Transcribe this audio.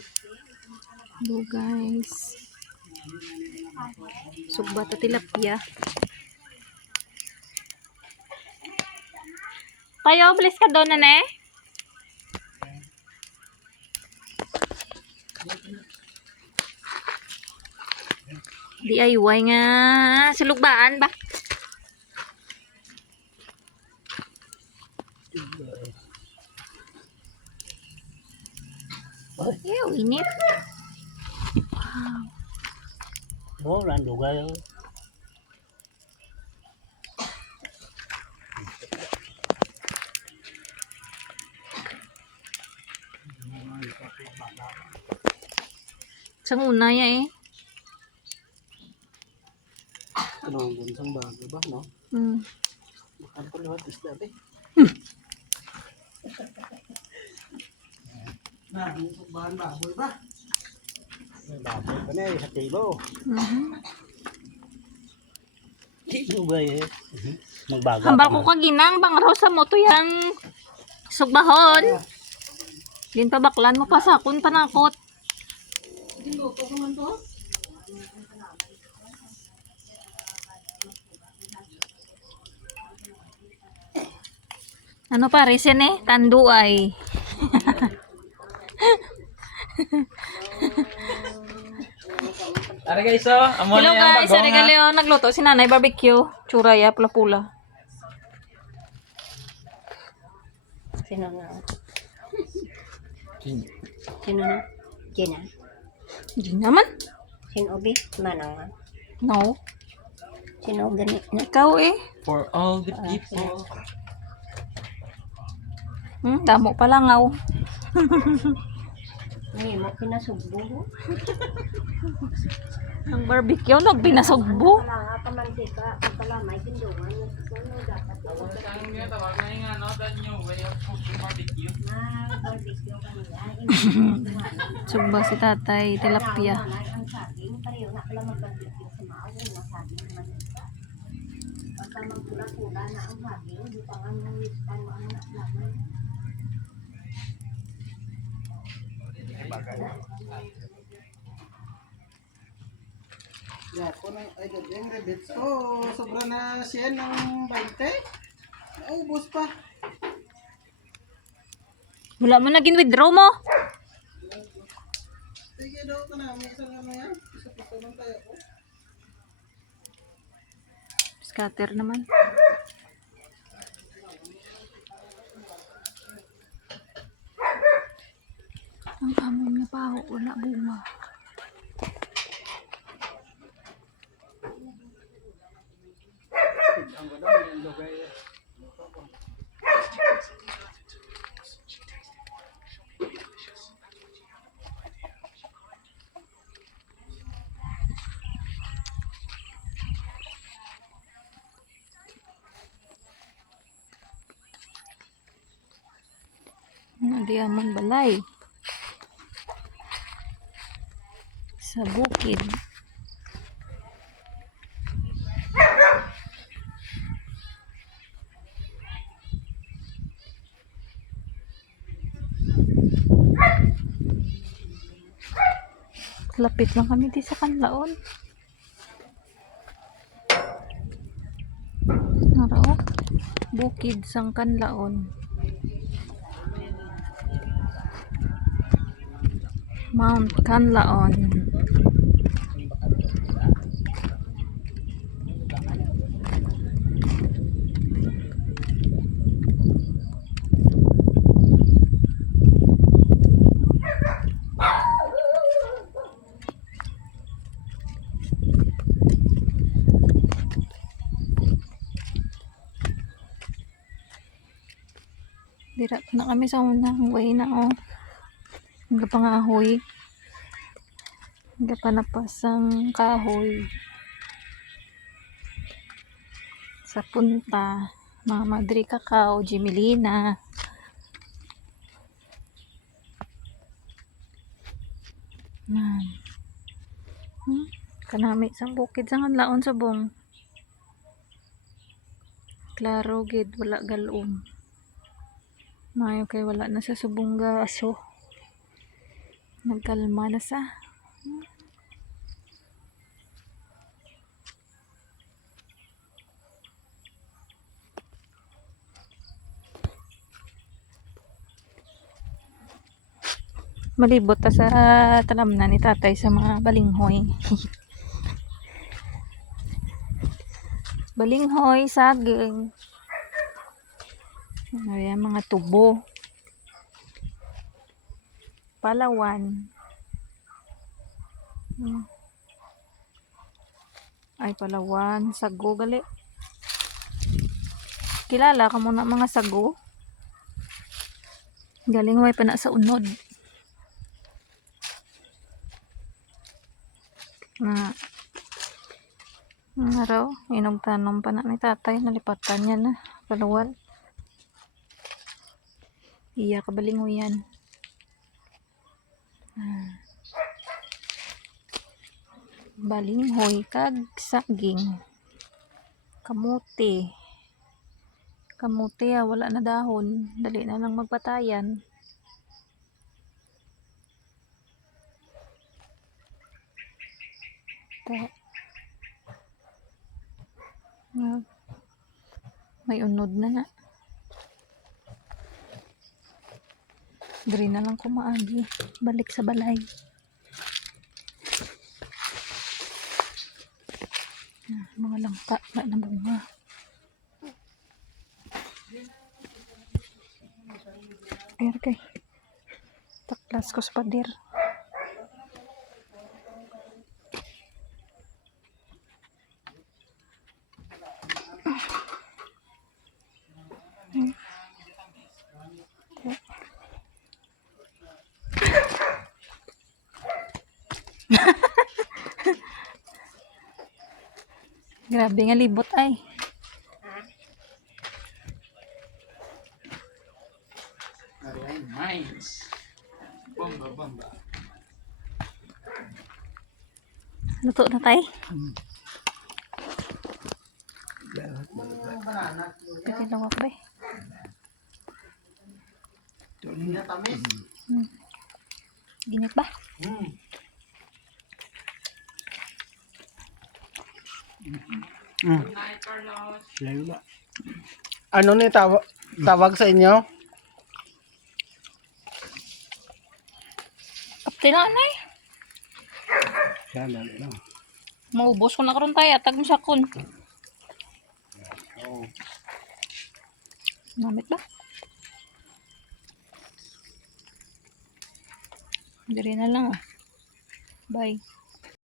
Hello guys. Sugba ta tilapia. Kayo, bilis ka doon na ne? DIY nga. Silugbaan ba? Ew, init. Wow. Rando kayo. Sang una ya eh. Ano, bunsang bago ba, no? Bakal ko liwat isda ba? Nah, bahan baboy ba? Baboy pa na eh, sa table. Hindi ba eh? Magbaga. Hambal ko kaginang bang raw sa moto yang sugbahon. Din pa baklan mo pa sakon panakot. Luto naman to. Ano pa resen eh? Tanduay. Tara guys, Hello guys, sa regalo nagluto si Nanay barbecue. Churaya pula-pula. Sino na? Sino na? Gina? Di naman. Sino Obi? Manang nga? No. Sino gani na? Ikaw eh. For all the people. Damo pa lang aw. Ay, mo pinasugbo. Ang barbecue no binasugbo. Wala nga pamantika. Ang pala may tindungan. Ano dapat ito? Barbecue kanila. Sugba si tatay tilapia. Ang saging. Pareho na pala mag-barbecue sa maaw. Ang saging naman ito. Basta magpula-pula na ang saging. Di pa nga nung wispan mo ang naklaman. Ya, kung ay yung rebits ko, sobra na siya ng 20. Naubos pa. Wala mo naging withdraw mo. Sige daw ka na, may isang ano yan. Isa-isa lang tayo ko. Scatter naman. Ang amon niya pa wala bunga. Ang ganda yung lugay. Di amon balay. Sa bukid. Lapit lang kami di sa Kanlaon. Naro, bukid sang Kanlaon. Mount Kanlaon. Dira na kami sa unang way na oh. Hangga pa nga ahoy. Hangga pa napasang kahoy. Sa punta. Mga Madri Cacao, Jimelina. Yan. Kanami sa bukid sa Kanlaon sa bong. Klaro gid wala galon. Mayo kay wala na sa subong gaso. Nagkalma na sa. Malibot ta sa talamnan ni tatay sa mga balinghoy. Balinghoy, saging. Ayan, mga tubo. Palawan. Ay, palawan. Sago, gali. Kilala ka muna mga sago? Galing way pa na sa unod. Nga raw, inog tanom pa na ni tatay. Nalipatan niya na. Palawan. Iya ka balingoy yan. Balinghoy kag saging. Kamuti. Kamuti wala na dahon. Dali na lang magpatayan. May unod na nga. Diri na lang kumaagi. Balik sa balay. Mga langka na bunga. Ayan kay. Taklas ko sa pader. Grabe nga libot ay. Ayan, mines. Bomba. Luto na tay. Banana. Kasi lawak ba eh. Hindi tamis. Ginit ba? Ano ni tawag sa inyo? Kapte na anay. Maubos ko na karon tayo. Atag mo sakon. Namit ba? Diri na lang ah. Bye.